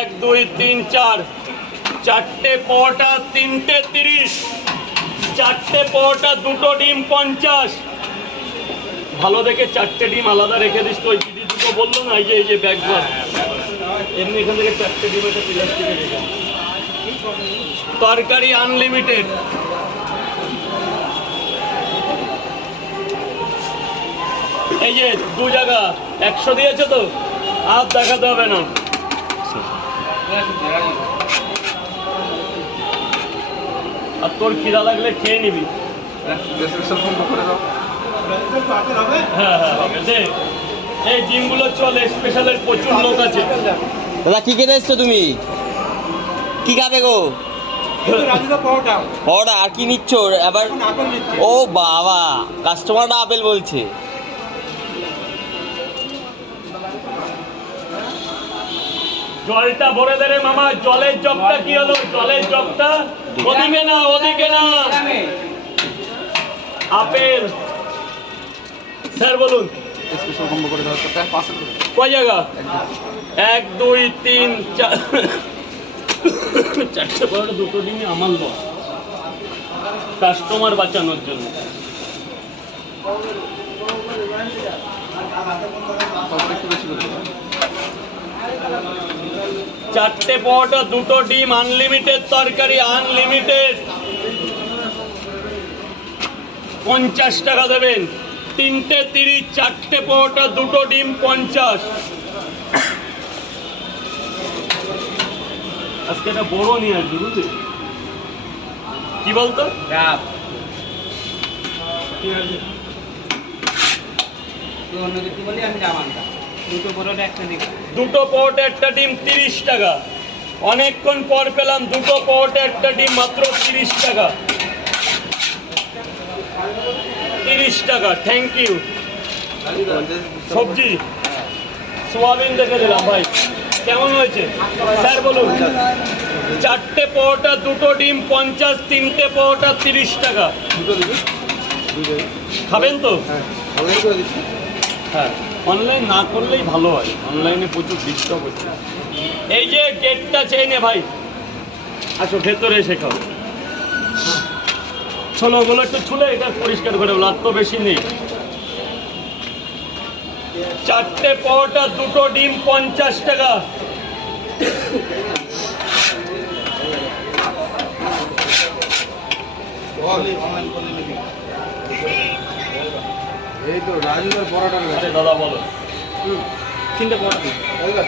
এক, দুই, তিন, চার। চারটে পরোটা, তিনটে তিরিশ। চারটে পরোটা, দুটো ডিম পঞ্চাশ। ভালো দেখে চারটে ডিম আলাদা রেখে দিস তো, ওই দিদি দুটো বলল না, এই যে এই যে ব্যাগ ভর এমনি এখান থেকে চারটে ডিম একটা তরকারি আনলিমিটেড এই যে, দু জায়গা, একশো দিয়েছে তো, আর দেখাতে হবে না। আর তোর খিদা লাগলে খেয়ে নিবি। হ্যাঁ হ্যাঁ এই ডিমগুলো চলে স্পেশালের প্রচুর লোক আছে। দাদা কি খেতে এসছো তুমি? কি খাবে গো? পরোটা। আর কি নিচ্ছ? এবার ও বাবা কাস্টমারটা আপেল বলছে। জলটা ভরে দে রে মামা, জলের জগটা কি হলো? জলের জগটা? ওদিকে না ওদিকে না। আপেল। স্যার, বলুন। কয় জায়গা? এক, দুই, তিন, চার। চারটে দুটো আমার কাস্টমার বাঁচানোর জন্য। চারটে পরোটা দুটো ডিম আনলিমিটেড তরকারি আনলিমিটেড পঞ্চাশ টাকা দেবেন। তিনটে তিরিশ চারটে পরোটা দুটো ডিম পঞ্চাশ। আজকে এটা বড় নিয়ে আসবি বুঝলি? কি বলতো? ঠিক আছে দুটো পরোটা একটা ডিম। তিরিশ টাকা। অনেকক্ষণ পর পেলাম দুটো পরোটা একটা ডিম মাত্র তিরিশ টাকা। তিরিশ টাকা থ্যাংক ইউ সবজি? সোয়াবিন দেখে দিলাম ভাই। কেমন হয়েছে? স্যার বলুন। চারটে পরোটা দুটো ডিম পঞ্চাশ তিনটে পরোটা তিরিশ টাকা। খাবেন তো? হ্যাঁ অনলাইন না করলেই ভালো হয়। অনলাইনে প্রচুর ডিস্টার্ব হচ্ছে। এই যে গেটটা চেয়ে নে ভাই। আসো, ভেতরে এসে খাও। চলো, ওগুলো একটু ছুলে এটা পরিষ্কার করে বলো তো বেশি নেই। চারটে পরোটা, দুটো ডিম, পঞ্চাশ টাকা। এই তো রাজুদার পরোটা আরে দাদা বলো। তিনটে পরোটা।